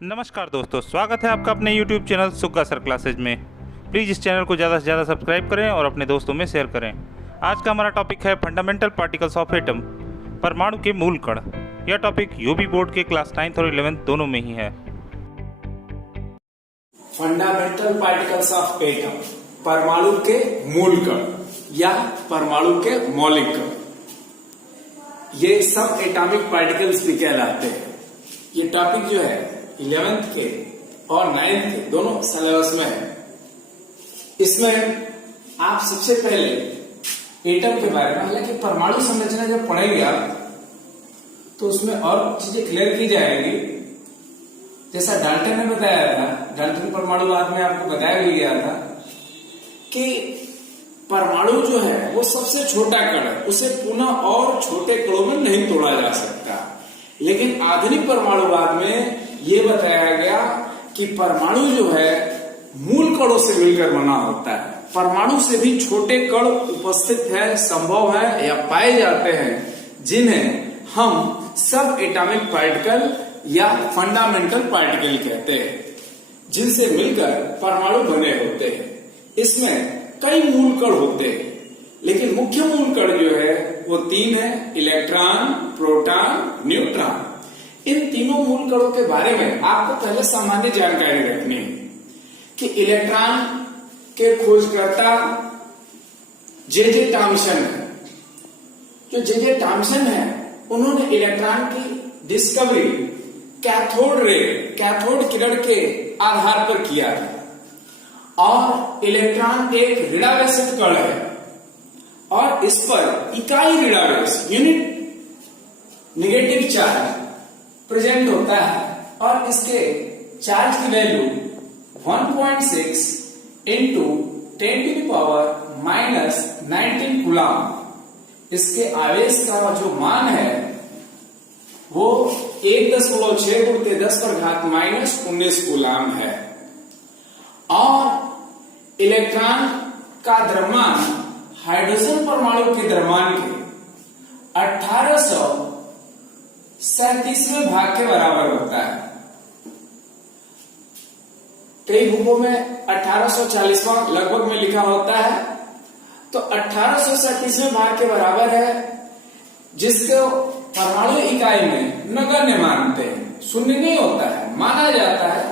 नमस्कार दोस्तों, स्वागत है आपका अपने YouTube चैनल सुग्गा सर क्लासेज में। प्लीज़ इस चैनल को ज़्यादा से ज़्यादा सब्सक्राइब करें और अपने दोस्तों में शेयर करें। आज का हमारा टॉपिक है फंडामेंटल पार्टिकल्स ऑफ एटम, परमाणु के मूल कण। यह टॉपिक यूपी बोर्ड के क्लास 9th और 11th दोनों में ही है। फंडामेंटल पार्टिकल्स ऑफ एटम, परमाणु के मूल कण या परमाणु के मौलिक कण, ये सब एटॉमिक पार्टिकल्स भी कहलाते हैं। ये टॉपिक जो है 11th के और 9th के दोनों सिलेबस में है। इसमें आप सबसे पहले एटम के बारे में, हालांकि परमाणु संरचना जब पढ़ेंगे आप तो उसमें और चीजें क्लियर की जाएगी। जैसा डाल्टन ने बताया था, डाल्टन परमाणुवाद में आपको बताया भी गया था कि परमाणु जो है वो सबसे छोटा कण है, उसे पुनः और छोटे कणों में नहीं तोड़ा जा सकता। लेकिन आधुनिक परमाणुवाद में ये बताया गया कि परमाणु जो है मूल कणों से मिलकर बना होता है। परमाणु से भी छोटे कण उपस्थित है, संभव है या पाए जाते हैं, जिन्हें हम सब एटॉमिक पार्टिकल या फंडामेंटल पार्टिकल कहते हैं, जिनसे मिलकर परमाणु बने होते हैं। इसमें कई मूल कण होते हैं, लेकिन मुख्य मूल कण जो है वो 3 है: इलेक्ट्रॉन, प्रोटॉन, न्यूट्रॉन। इन तीनों मूल कणों के बारे में आपको पहले सामान्य जानकारी रखनी है कि इलेक्ट्रॉन के खोजकर्ता जे थॉम्सन है। जो जे थॉम्सन है, उन्होंने इलेक्ट्रॉन की डिस्कवरी कैथोड किरण के आधार पर किया था। और इलेक्ट्रॉन एक ऋणावेशित कण है और इस पर इकाई ऋणावेश, यूनिट नेगेटिव चार्ज प्रेजेंट होता है और इसके चार्ज की वैल्यू 1.6 इंटू 10⁻⁻19 कूलम। इसके आवेश का जो मान है वो 1.6 × 10⁻⁻19 कूलम है। और इलेक्ट्रॉन का द्रव्यमान हाइड्रोजन परमाणु के द्रव्यमान के 1837वें भाग के बराबर होता है। कई बुकों में 1840वां लगभग में लिखा होता है, तो 1837वें भाग के बराबर है, जिसको परमाणु इकाई में नगण्य मानते हैं। शून्य नहीं होता है, माना जाता है।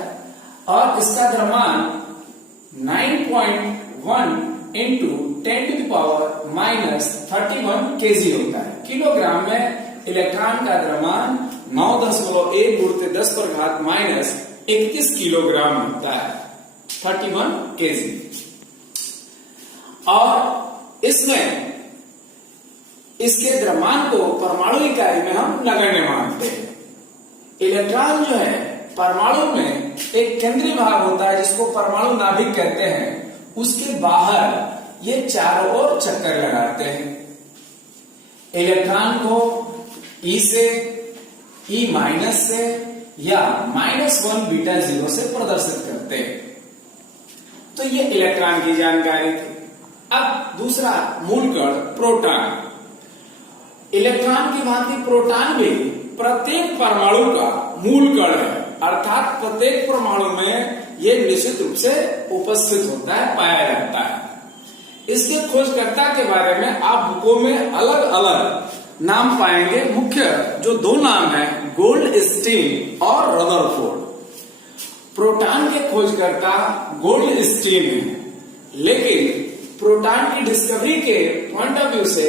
और इसका द्रव्यमान 9.1 इंटू 10⁻⁻31 kg होता है। किलोग्राम में इलेक्ट्रॉन का द्रव्यमान 9.1 × 10⁻⁻31 किलोग्राम होता है, 31 kg। और इसमें इसके द्रव्यमान को परमाणु इकाई में हम नगण्य मानते हैं। इलेक्ट्रॉन जो है परमाणु में एक केंद्रीय भाग होता है जिसको परमाणु नाभिक कहते हैं। उसके बाहर ये चारों ओर चक्कर लगाते हैं। इलेक्ट्रॉन को E से, E- से या -1 बीटा 0 से प्रदर्शित करते हैं। तो ये इलेक्ट्रॉन की जानकारी थी। अब दूसरा मूल कण प्रोटॉन। इलेक्ट्रॉन की भांति प्रोटॉन भी प्रत्येक परमाणु का मूल कण है, अर्थात प्रत्येक परमाणु में ये निश्चित रूप से उपस्थित होता है, पाया जाता है। इसके खोजकर्ता के बारे में आप बुकों में अलग अलग नाम पाएंगे। मुख्य जो 2 नाम है, गोल्डस्टीन और रदरफोर्ड। प्रोटॉन के खोजकर्ता गोल्डस्टीन है, लेकिन प्रोटॉन की डिस्कवरी के पॉइंट ऑफ व्यू से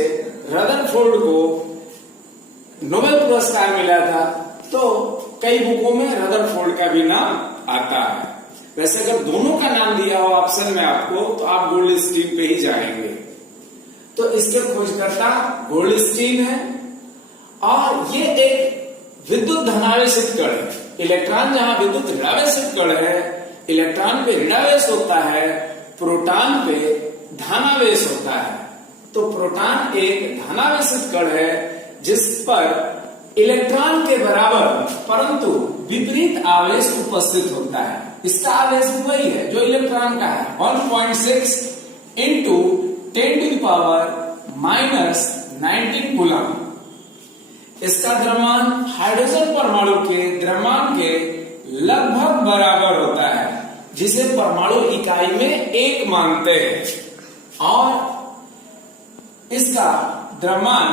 रदरफोर्ड को नोबेल पुरस्कार मिला था। तो कई बुकों में रदरफोर्ड का भी नाम आता है। वैसे अगर दोनों का नाम दिया हो ऑप्शन में आपको, तो आप गोल्डस्टीन पे ही जाएंगे। तो इसके खोजकर्ता गोल्डस्टीन है। और ये एक विद्युत धनावेशित कण है। इलेक्ट्रॉन जहां विद्युत ऋणावेशित कण है, इलेक्ट्रॉन पे ऋणावेश होता है, प्रोटॉन पे धनावेश होता है। तो प्रोटॉन एक धनावेशित कण है जिस पर इलेक्ट्रॉन के बराबर परंतु विपरीत आवेश उपस्थित होता है। इसका आवेश वही है जो इलेक्ट्रॉन का है, 1.6 इंटू 10⁻⁻19 कूलम। इसका द्रव्यमान हाइड्रोजन परमाणु के द्रव्यमान के लगभग बराबर होता है, जिसे परमाणु इकाई में 1 मानते हैं, और इसका द्रव्यमान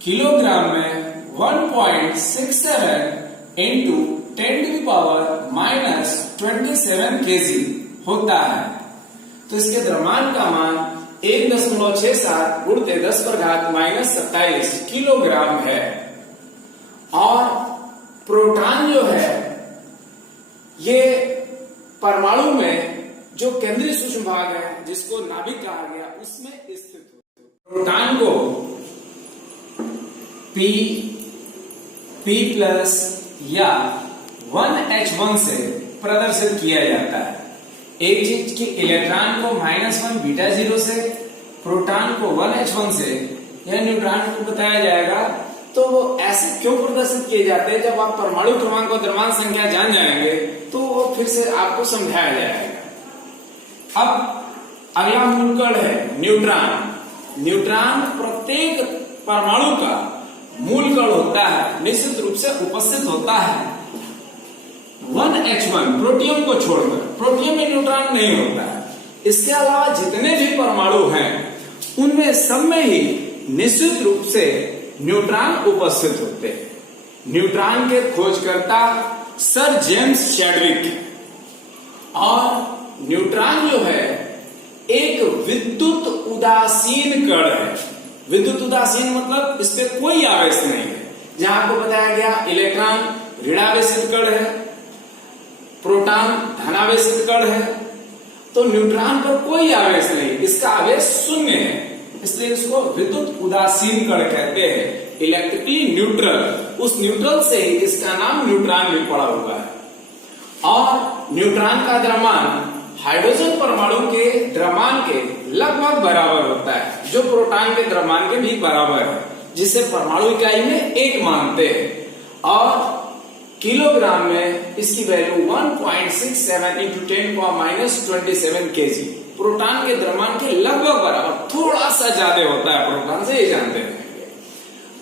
किलोग्राम में 1.67 इंटू 10⁻⁻27 kg होता है। तो इसके द्रव्यमान का मान 1.67 गुणित 10⁻⁻27 किलोग्राम है। और प्रोटॉन जो है ये परमाणु में जो केंद्रीय सूक्ष्म भाग है, जिसको नाभिक कहा गया, उसमें स्थित होता है। प्रोटॉन को P+ या 1H1 से प्रदर्शित किया जाता है। एक चीज की इलेक्ट्रॉन को -1 β0 से, प्रोटॉन को 1H1 से या न्यूट्रॉन को बताया जाएगा। तो वो ऐसे क्यों प्रदर्शित किए जाते हैं? जब आप परमाणु क्रमांक और द्रव्यमान संख्या जान जाएंगे तो वो फिर से आपको समझाया जाएगा। अब अगला मूलकण है न्यूट्रॉन। न्यूट्रॉन प्रत्येक परमाणु का मूलकण होता है, निश्चित रूप से उपस्थित होता है 1H1 प्रोटियम को छोड़कर। प्रोटियम में न्यूट्रॉन नहीं होता है। इसके अलावा जितने भी परमाणु हैं उनमें सब में ही निश्चित रूप से न्यूट्रॉन उपस्थित होते हैं। न्यूट्रॉन के खोजकर्ता सर जेम्स चैडविक। और न्यूट्रॉन जो है एक विद्युत उदासीन कण है। विद्युत उदासीन मतलब इस पे कोई आवेश नहीं है। जहां आपको बताया गया इलेक्ट्रॉन ऋणावेशित कण है, प्रोटॉन धनावेशित कण है, तो न्यूट्रॉन पर कोई आवेश नहीं, इसका आवेश शून्य है, इसलिए इसको विद्युत उदासीन कण कहते हैं, इलेक्ट्रिकली न्यूट्रल। उस न्यूट्रल से ही इसका नाम न्यूट्रॉन भी पड़ा हुआ है। और न्यूट्रॉन का द्रव्यमान हाइड्रोजन परमाणु के द्रव्यमान के लगभग बराबर होता है, जो प्रोटॉन के द्रव्यमान के भी बराबर है, जिसे परमाणु इकाई में 1 मानते हैं। और किलोग्राम में इसकी वैल्यू 1.67 इंटू 10⁻⁻27 kg। प्रोटॉन के द्रव्यमान के लगभग बराबर, थोड़ा सा ज्यादा होता है प्रोटॉन से, ये जानते हैं।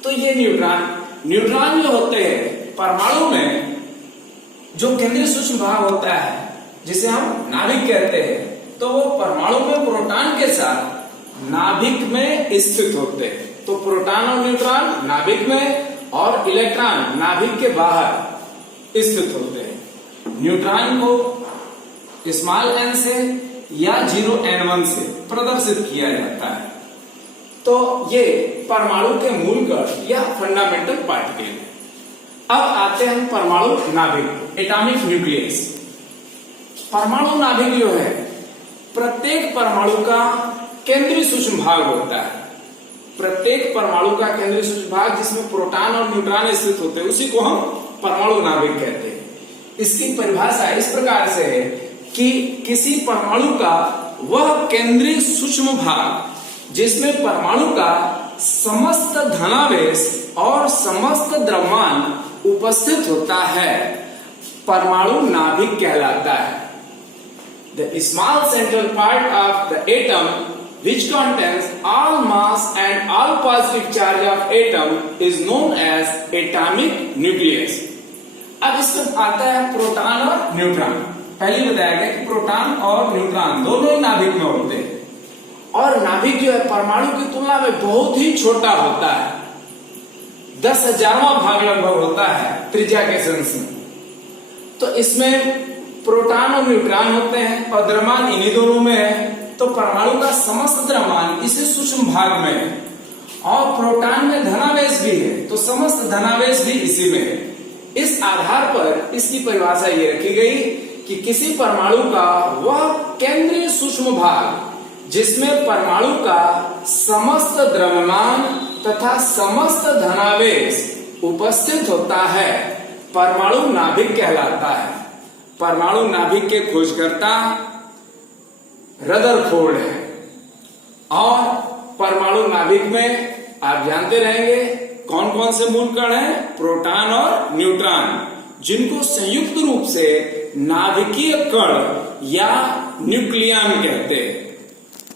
तो ये न्यूट्रॉन जो होते हैं परमाणु में जो केंद्रीय सूक्ष्म भाग होता है, जिसे हम नाभिक कहते हैं, तो वो परमाणु में प्रोटॉन के साथ नाभिक में स्थित होते हैं। तो प्रोटॉन और न्यूट्रॉन नाभिक में और इलेक्ट्रॉन नाभिक के बाहर स्थित होते हैं। न्यूट्रॉन को स्मॉल n से या 0n1 से प्रदर्शित किया जाता है। तो ये परमाणु के मूलकण या फंडामेंटल पार्टिकल है। अब आते हैं परमाणु नाभिक, एटॉमिक न्यूक्लियस। परमाणु नाभिक जो है प्रत्येक परमाणु का केंद्रीय सूक्ष्म भाग होता है। प्रत्येक परमाणु का केंद्रीय सूक्ष्म भाग जिसमें प्रोटॉन और न्यूट्रॉन स्थित होते हैं, उसी को हम परमाणु नाभिक कहते हैं। इसकी परिभाषा इस प्रकार से है कि किसी परमाणु का वह केंद्रीय सूक्ष्म भाग जिसमें परमाणु का समस्त धनावेश और समस्त द्रव्यमान उपस्थित होता है, परमाणु नाभिक कहलाता है। The small central part of the atom which contains all mass and all positive charge of atom is known as atomic nucleus। अब इसमें आता है प्रोटॉन और न्यूट्रॉन। पहले बताया गया कि प्रोटॉन और न्यूट्रॉन दोनों ही नाभिक में होते हैं, और नाभिक जो है परमाणु की तुलना में बहुत ही छोटा होता है, 10,000वां भाग लगभग होता है त्रिज्या के सेंस में। तो इसमें प्रोटॉन और न्यूट्रॉन होते हैं और द्रव्यमान इन्हीं दोनों में है। तो परमाणु का समस्त द्रव्यमान इसी सूक्ष्म भाग में है, और प्रोटॉन में धनावेश भी है, तो समस्त धनावेश भी इसी में है। इस आधार पर इसकी परिभाषा ये रखी गई कि किसी परमाणु का वह केंद्रीय सूक्ष्म भाग जिसमें परमाणु का समस्त द्रव्यमान तथा समस्त धनावेश उपस्थित होता है, परमाणु नाभिक कहलाता है। परमाणु नाभिक के खोजकर्ता रदरफोर्ड है। और परमाणु नाभिक में आप जानते रहेंगे कौन कौन से मूलकण हैं, प्रोटॉन और न्यूट्रॉन, जिनको संयुक्त रूप से नाभिकीय कण या न्यूक्लियन कहते हैं।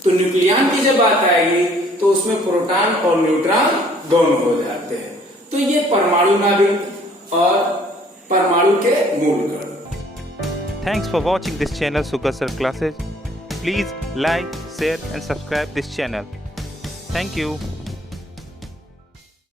तो न्यूक्लियन की जब बात आएगी तो उसमें प्रोटॉन और न्यूट्रॉन दोनों हो जाते हैं। तो ये परमाणु नाभिक और परमाणु के मूल कण। Thanks for watching this channel Sukha Sir Classes. Please like, share and subscribe this channel. Thank you.